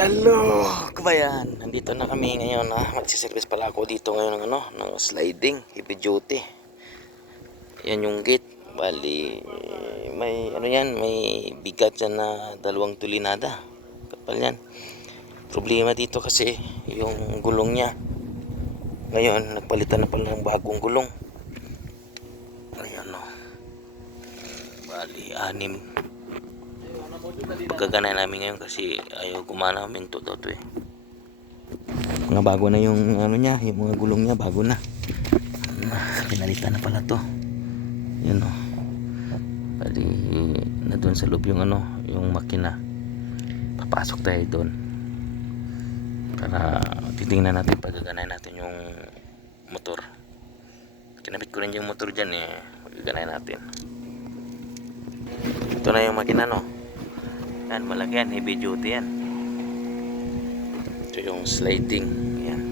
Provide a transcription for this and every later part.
Hello, kabayan. Nandito na kami ngayon na magsiservice pala ako dito ngayon ng ng sliding heavy duty. Yan yung gate. Bali, may yan, may bigat yan na 2 tulinada. Kapal yan. Problema dito kasi yung gulong niya. Ngayon, nagpalitan na pala ng bagong gulong. Ayan o. Bali, 6. Pagkaganay namin ngayon kasi ayaw gumana minto daw to eh. Mga bago na yung niya, yung mga gulong niya bago na. Pinalitan na pala to. Yan o. Bali na doon sa loob yung yung makina. Papasok tayo doon. Para titingnan natin pagkaganay natin yung motor. Kinabit ko rin yung motor dyan eh. Pagkaganay natin. Ito na yung makina no. Yan, malaki yan, heavy duty yan. Ito yung sliding. Yan.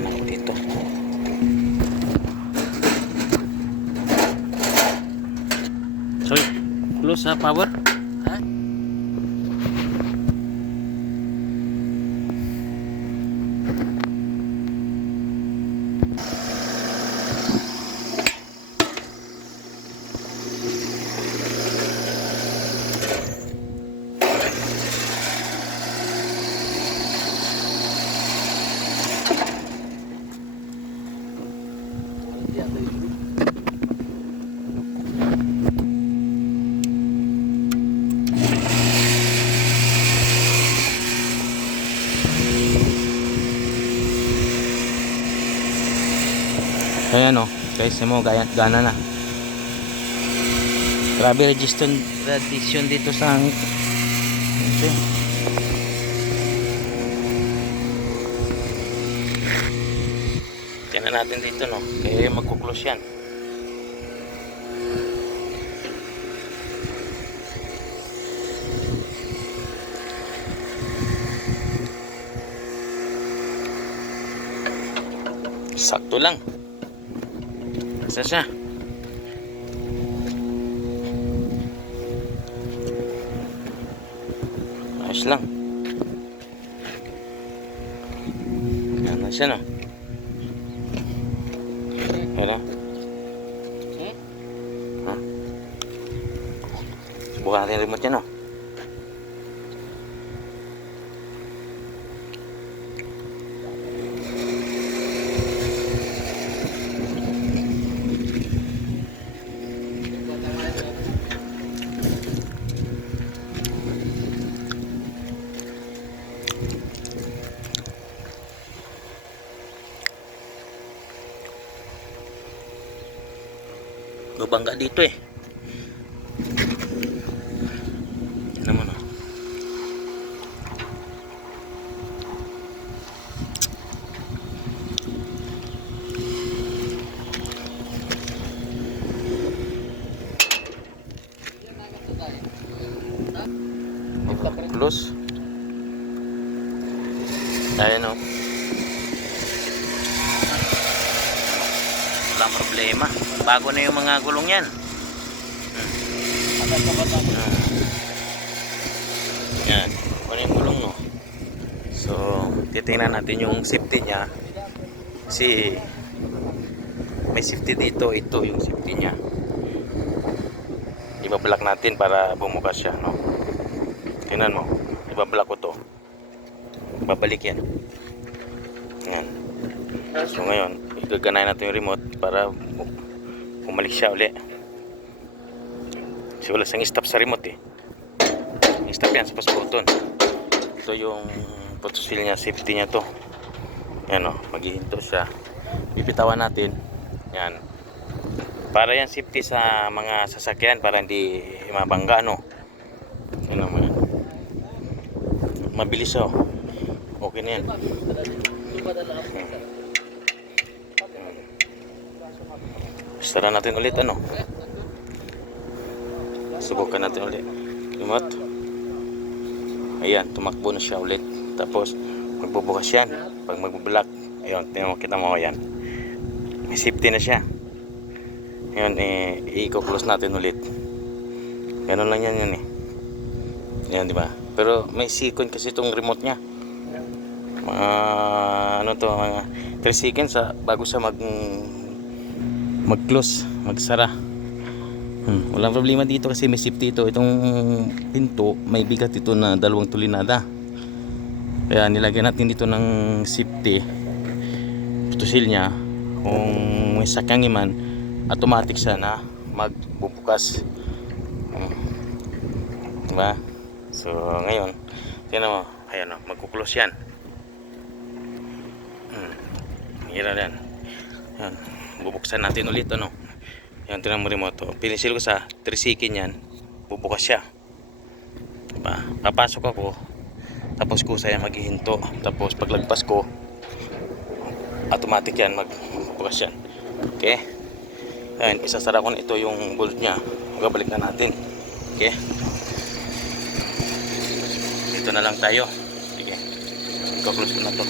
Ano ako dito? Sorry, close sa power. Ha? Ayan o, guys, mo gana na. Grabe radiation dito sa ito. Tingnan natin dito no, kaya magkuklose yan. Sakto lang. Nasa siya? Ayos lang. Yan na siya no. Hala. Subukan natin yung remote niya no. Bangga dito eh. Ano mo no? Close. Ayan o. Walang problema. Bago na yung mga gulong yan. Yan. Bago na yung gulong no. So, titingnan natin yung safety niya. Kasi may safety dito. Ito yung safety niya. Ibablock natin para bumukas siya no. Tingnan mo. Ibablock ko to. Babalik yan. Yan. So ngayon, igaganayin natin yung remote para bumalik siya uli. Kasi wala sang stop sa remote eh. Stop yan sa push button. Ito yung photosil niya, safety niya to. Yan o, maghihinto siya. Bibitawan natin. Yan. Para yan safety sa mga sasakyan para hindi mabangga no. Yan naman yan. Mabilis o. Okay na yan. Start natin ulit ano. Subukan natin ulit. Remote. Ayan, tumakbo na siya ulit. Tapos magbubukas yan. Pag magbublock, ayun, kita mo yan. May safety na siya. Ngayon, i-close natin ulit. Ganun lang yan eh. Yan, di ba? Pero may second kasi itong remote niya. Mga, ano to, mga 3 seconds bago siya mag-close, magsara. Walang problema dito kasi may safety ito. Itong pinto, may bigat ito na 2 tulinada. Kaya nilagyan natin dito ng safety. Putusil niya. Kung may sakyang iman, automatic siya na magbubukas. Diba? So, ngayon, tingnan mo. Ayan o, magkuklose yan. Hira yan. Ayan. Bubuksan natin ulit, ano. Yan, tingnan mo remote. Pinisil ko sa 3 second yan. Bubukas siya. Diba? Papasok ako. Tapos kusa yan maghihinto. Tapos paglagpas ko, automatic yan magbubukas yan. Okay? Ayan, isasara ko na ito yung bolt nya. Magabalik na natin. Okay? Dito na lang tayo. Sige. Iko-close ko na to.